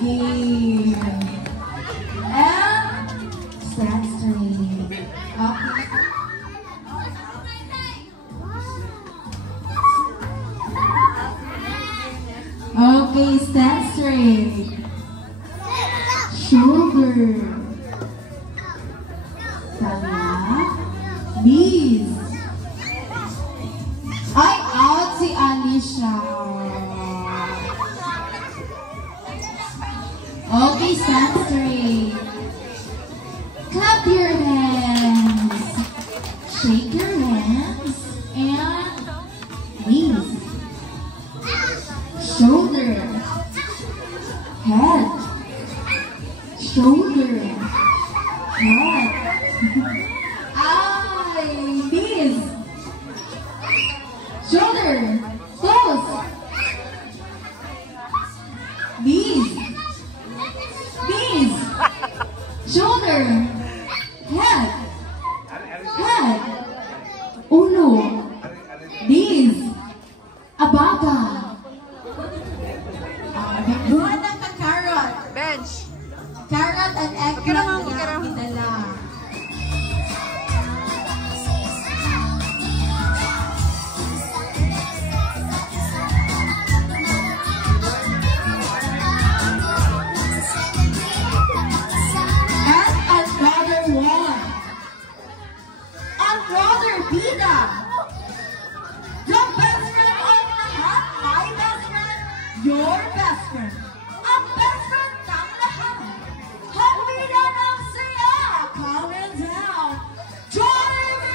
game. And stand straight. Okay, stand straight. Shoulder. Tala. Knees. Ay, out si Alicia. Okay, stand straight. Clap your hands. Shake your hands. And knees. Shoulder. Head. Shoulder. Head. Eye. Knees. Shoulder. Toes. Knees. Knees. Shoulder. Head. Head. Ulo. Knees. Abaga. Buwan ng carrot. Bench. Carrot and eggplant na pinala. And another one. Another bida. Your best friend of lahat, my best friend, your best friend. Ang best friend ng lahat. Halina ng saya. Coming down. Join me!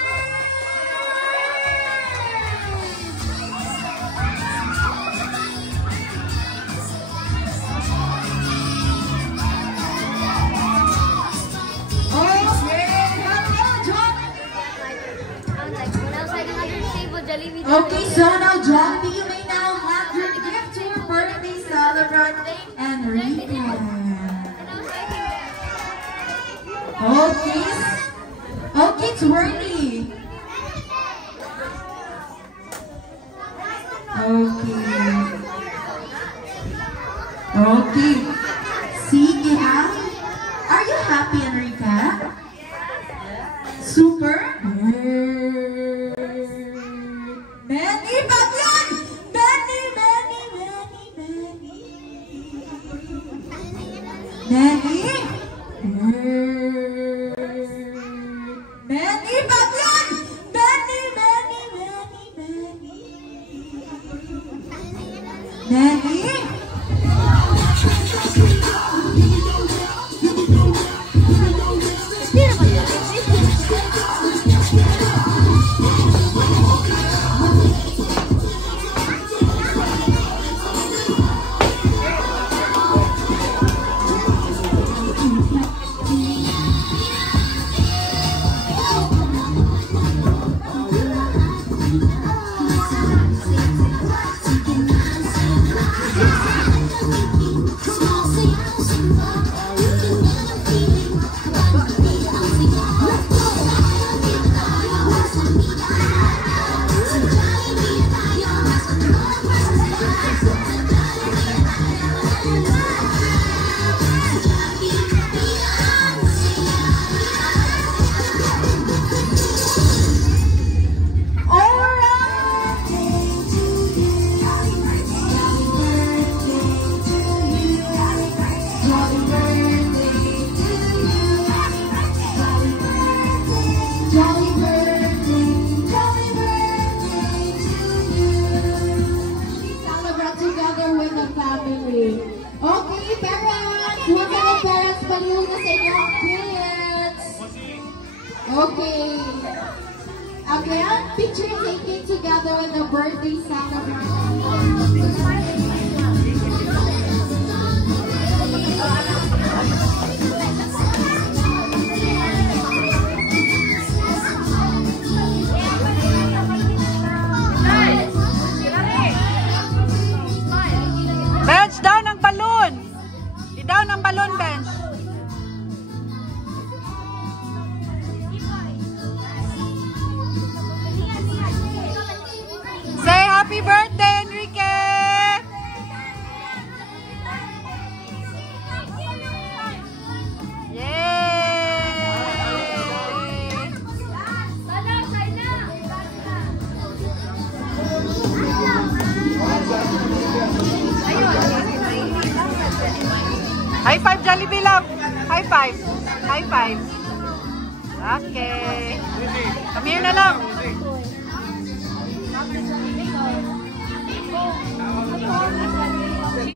Okay, so now Jollibee, you may now have your gift to your birthday celebrant, Enrique. Okay, twirly. Okay. Sige ha? Are you happy, Enrique? Super? Many bagyan! Many! Many bagyan! Many! Okay, parents! Huwag ka ng parents paliuna sa inyong kids! Okay. Again, picture taking together with the birthday celebration. Bench, down ang balon! I-down ang balon, Bench! Say happy birthday, Enrique! Jollibee love. High five. High five. Okay. Come here na lang.